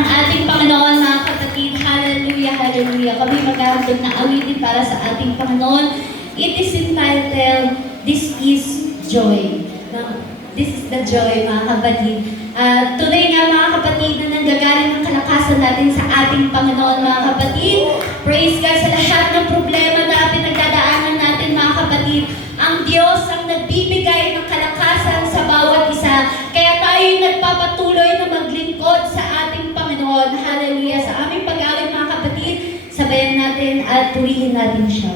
Ang ating Panginoon, mga kapatid, hallelujah, hallelujah. Kami maghahandog na awitin para sa ating Panginoon. It is entitled, This is Joy. No? This is the joy, mga kapatid. Today nga, mga kapatid, na nanggagaling ang kalakasan natin sa ating Panginoon, mga kapatid. Praise God sa lahat ng problema na pinagdadaanan natin, mga kapatid. Ang Diyos ang nagbibigay ng kalakasan sa bawat isa. Kaya tayo nagpapatuloy na maglingkod sa ating Panginoon. Hallelujah. Sa aming pag-awit, mga kapatid, sabayan natin at purihin natin siya.